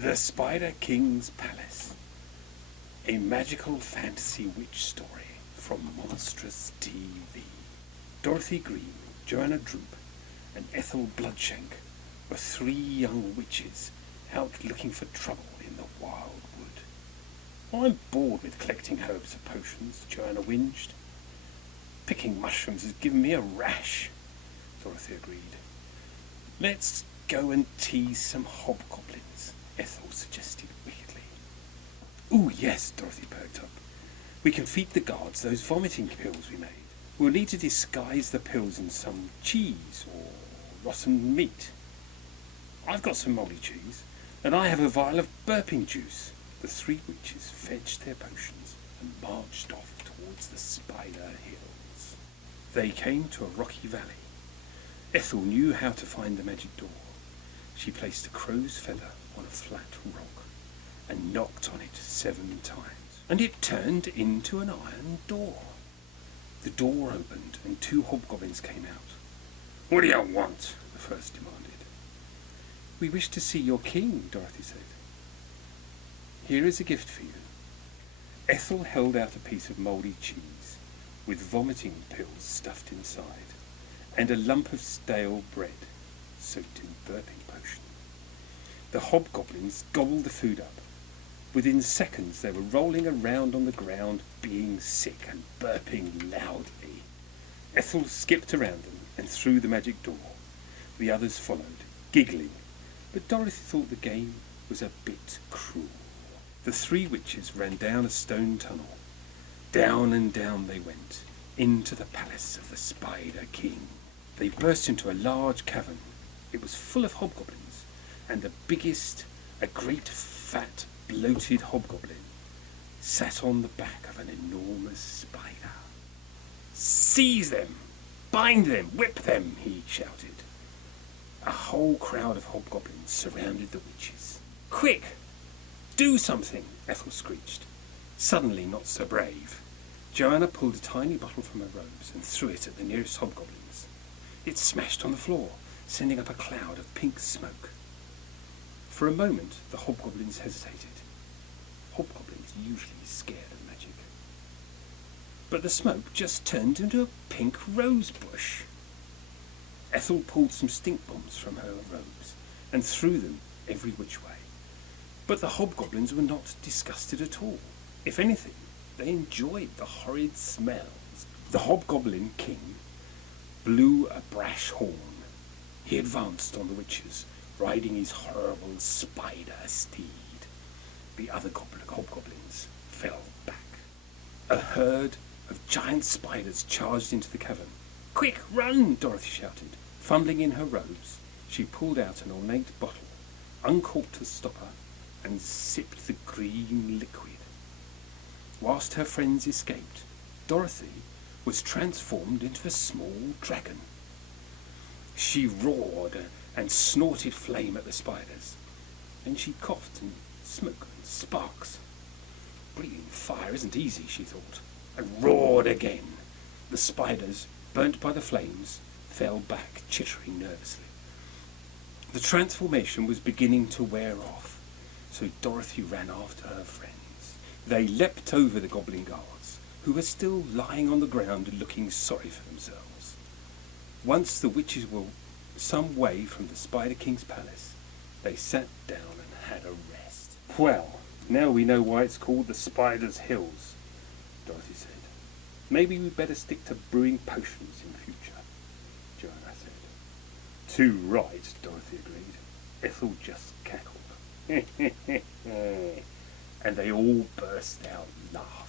The Spider King's Palace, a magical fantasy witch story from Monstrous TV. Dorothy Green, Joanna Droop, and Ethel Bloodshank were three young witches out looking for trouble in the wild wood. I'm bored with collecting herbs and potions, Joanna whinged. Picking mushrooms has given me a rash, Dorothy agreed. Let's go and tease some hobgoblins, Ethel suggested wickedly. Ooh, yes, Dorothy perked up. We can feed the guards those vomiting pills we made. We'll need to disguise the pills in some cheese or rotten meat. I've got some mouldy cheese, and I have a vial of burping juice. The three witches fetched their potions and marched off towards the Spider Hills. They came to a rocky valley. Ethel knew how to find the magic door. She placed a crow's feather on a flat rock and knocked on it 7 times, and it turned into an iron door. The door opened and 2 hobgoblins came out. What do you want? The first demanded. We wish to see your king, Dorothy said. Here is a gift for you. Ethel held out a piece of mouldy cheese with vomiting pills stuffed inside and a lump of stale bread soaked in burping potion. The hobgoblins gobbled the food up. Within seconds they were rolling around on the ground, being sick and burping loudly. Ethel skipped around them and through the magic door. The others followed, giggling, but Dorothy thought the game was a bit cruel. The 3 witches ran down a stone tunnel. Down and down they went, into the palace of the Spider King. They burst into a large cavern. It was full of hobgoblins, and the biggest, a great fat bloated hobgoblin, sat on the back of an enormous spider. Seize them! Bind them! Whip them! He shouted. A whole crowd of hobgoblins surrounded the witches. Quick! Do something! Ethel screeched. Suddenly not so brave. Joanna pulled a tiny bottle from her robes and threw it at the nearest hobgoblins. It smashed on the floor, sending up a cloud of pink smoke. For a moment the hobgoblins hesitated. Hobgoblins usually scared of magic. But the smoke just turned into a pink rose bush. Ethel pulled some stink bombs from her robes and threw them every which way. But the hobgoblins were not disgusted at all. If anything, they enjoyed the horrid smells. The hobgoblin king blew a brash horn. He advanced on the witches, riding his horrible spider steed. The other hobgoblins fell back. A herd of giant spiders charged into the cavern. Quick, run! Dorothy shouted. Fumbling in her robes, she pulled out an ornate bottle, uncorked the stopper, and sipped the green liquid. Whilst her friends escaped, Dorothy was transformed into a small dragon. She roared and snorted flame at the spiders. Then she coughed and smoke and sparks. Breathing fire isn't easy, she thought, and roared again. The spiders, burnt by the flames, fell back, chittering nervously. The transformation was beginning to wear off, so Dorothy ran after her friends. They leapt over the goblin guards, who were still lying on the ground looking sorry for themselves. Once the witches were some way from the Spider King's palace, they sat down and had a rest. Well, now we know why it's called the Spider's Hills, Dorothy said. Maybe we'd better stick to brewing potions in future, Joanna said. Too right, Dorothy agreed. Ethel just cackled. And they all burst out laughing.